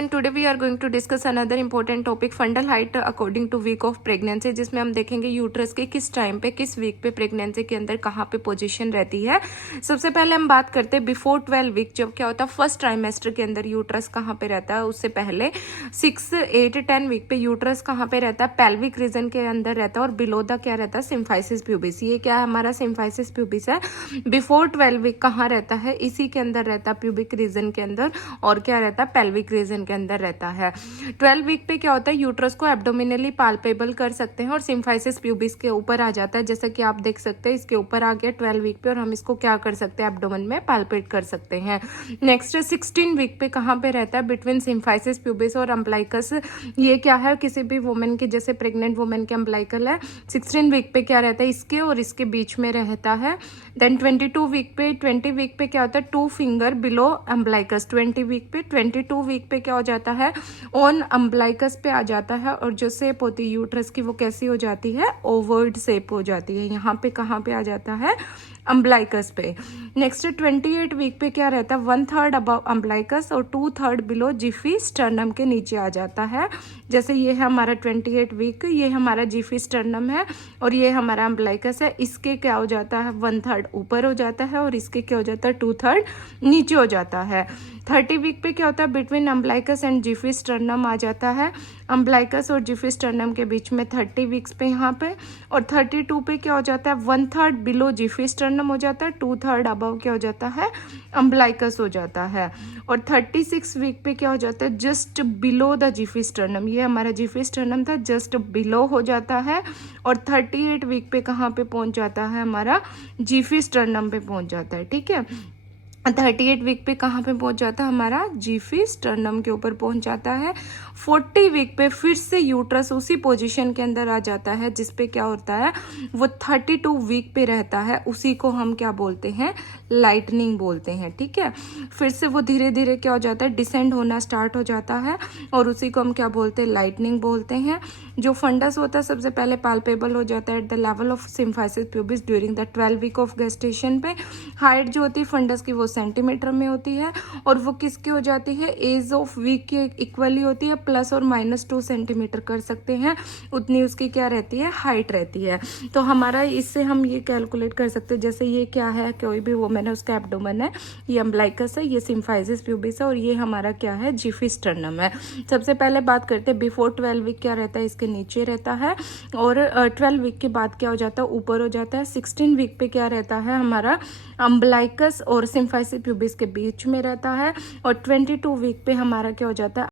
everyone, today we are going to discuss another important topic, fundal height according to week of pregnancy, जिसमें हम देखेंगे uterus के किस time पे किस वीक पे प्रेगनेंसी के अंदर कहाँ पे पोजीशन रहती है। सबसे पहले हम बात करते हैं बिफोर 12 वीक, जब क्या होता है फर्स्ट ट्राइमेस्टर के अंदर यूट्रस कहाँ पे रहता है। उससे पहले 6, 8, 10 वीक पे यूट्रस कहाँ पे रहता है, पेल्विक रीजन के अंदर रहता है, और बिलो द क्या रहता है, सिम्फाइसिस प्यूबिस। ये क्या है, हमारा सिम्फाइसिस प्यूबिस है। बिफोर 12 वीक कहाँ रहता है, इसी के अंदर रहता है, प्यूबिक रीजन के अंदर, और क्या रहता है, पेल्विक रीजन के अंदर रहता है। 12 वीक पे क्या होता है, यूट्रस को एब्डोमिनली पाल्पेबल कर सकते हैं और सिम्फाइसिस प्यूबिस के ऊपर आ जाता है, जैसा कि आप देख सकते हैं इसके ऊपर आ गया 12 वीक पे, और हम इसको क्या कर सकते हैं, एब्डोमेन में पाल्पेट कर सकते हैं। नेक्स्ट 16 वीक पे कहाँ पे रहता है, बिटवीन सिम्फाइसिस प्यूबिस और अम्ब्लाइकस। ये क्या है, किसी भी वुमेन के, जैसे प्रेग्नेंट वुमेन के अम्ब्लाइकल है, 16 वीक पे क्या रहता है, इसके और इसके बीच में रहता है। देन 20 वीक पे क्या होता है, 2 फिंगर बिलो अम्ब्लाइकस। 22 वीक पे क्या हो जाता है, ऑन अम्ब्लाइकस पे आ जाता है, और जो शेप होती है यूट्रस की वो कैसी हो जाती है, ओवर्ड शेप हो जाती है। यहाँ पे कहाँ पे आ जाता है, अम्ब्लाइकस पे। नेक्स्ट 28 वीक पे क्या रहता है, 1/3 अबव अम्ब्लाइकस और 2/3 बिलो जिफी स्टर्नम के नीचे आ जाता है। जैसे ये है हमारा 28 वीक, ये हमारा जिफी स्टर्नम है और ये हमारा अम्ब्लाइकस है। इसके क्या हो जाता है, 1/3 ऊपर हो जाता है और इसके क्या हो जाता है, 2/3 नीचे हो जाता है। 30 वीक पे क्या होता है, between umbilicus and xiphisternum आ जाता है। अम्ब्लाइकस और जिफी स्टर्नम के बीच में 30 वीक्स पे यहाँ पे, और 32 पे क्या हो जाता है, 1/3 बिलो जिफी स्टर्नम हो जाता है, 2/3 अबव क्या हो जाता है, अम्ब्लाइकस हो जाता है। और 36 वीक पे क्या हो जाता है, just below the Zifi sternum, ये हमारा जिफी स्टर्नम था, जस्ट बिलो हो जाता है। और 38 वीक पे कहाँ पे पहुँच जाता है, हमारा जिफी स्टर्नम पे पहुँच जाता है। ठीक है, 38 वीक पे कहाँ पे पहुंच जाता है, हमारा जिफी स्टर्नम के ऊपर पहुंच जाता है। 40 वीक पे फिर से यूट्रस उसी पोजीशन के अंदर आ जाता है, जिस पे क्या होता है, वो 32 वीक पे रहता है। उसी को हम क्या बोलते हैं, लाइटनिंग बोलते हैं। ठीक है, फिर से वो धीरे धीरे क्या हो जाता है, डिसेंड होना स्टार्ट हो जाता है, और उसी को हम क्या बोलते हैं, लाइटनिंग बोलते हैं। जो फंडस होता है सबसे पहले पाल्पेबल हो जाता है at the level of symphysis pubis during the 12 week of gestation पे। हाइट जो होती है फंडस की वो सेंटीमीटर में होती है, और वो किसकी हो जाती है, एज ऑफ वीक के इक्वली होती है, +और -2 सेंटीमीटर कर सकते हैं, उतनी उसकी क्या रहती है, हाइट रहती है। तो हमारा इससे हम ये कैलकुलेट कर सकते हैं, जैसे ये क्या है, कोई भी वुमेन है उसका एब्डोमेन है, ये अम्ब्लाइकस है, ये सिम्फाइसिस प्यूबिस है, और ये हमारा क्या है, जिफी स्टर्नम है। सबसे पहले बात करते हैं बिफोर 12 वीक क्या रहता है, इसके नीचे रहता है, और 12 वीक के बाद क्या हो जाता है, ऊपर हो जाता है। 16 वीक पे क्या रहता है, हमारा अम्ब्लाइकस और सिम्फाइसिस प्यूबिस के बीच में रहता है, और 22 वीक पे हमारा क्या हो जाता है,